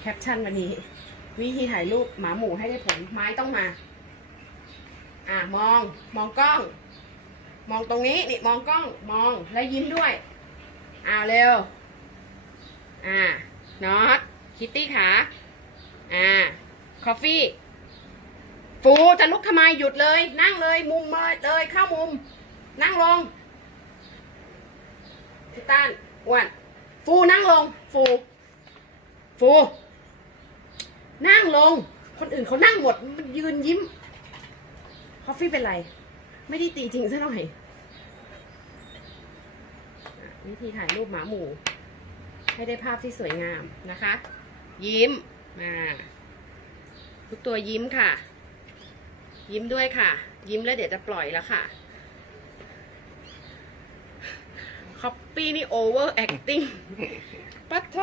แคปชั่นวันนี้ วิธีถ่ายรูปหมาหมูให้ได้ผลไม้ต้องมา อะมองมองกล้อง มองตรงนี้นี่มองกล้องมองแล้วยิ้มด้วยอ่าเร็ว อ่านอตคิตตี้ขาอ่าคอฟฟี่ฟูจะลุกทำไมหยุดเลย นั่งเลย มุมเลยเลยเข้ามุม นั่งลงพี่ต้านอ้วนฟูนั่งลง ฟู ฟู นั่งลง คนอื่นเขานั่งหมดมันยืนยิ้มคอฟฟี่เป็นไร ไม่ได้ตีจริงซะหน่อยวิธีถ่ายรูปหมาหมูให้ได้ภาพที่สวยงามนะคะ ยิ้มมาทุกตัวยิ้มค่ะ ยิ้มด้วยค่ะ ยิ้มแล้วเดี๋ยวจะปล่อยแล้วค่ะคอปปี้นี่โอเวอร์แอคติ้งปัทโท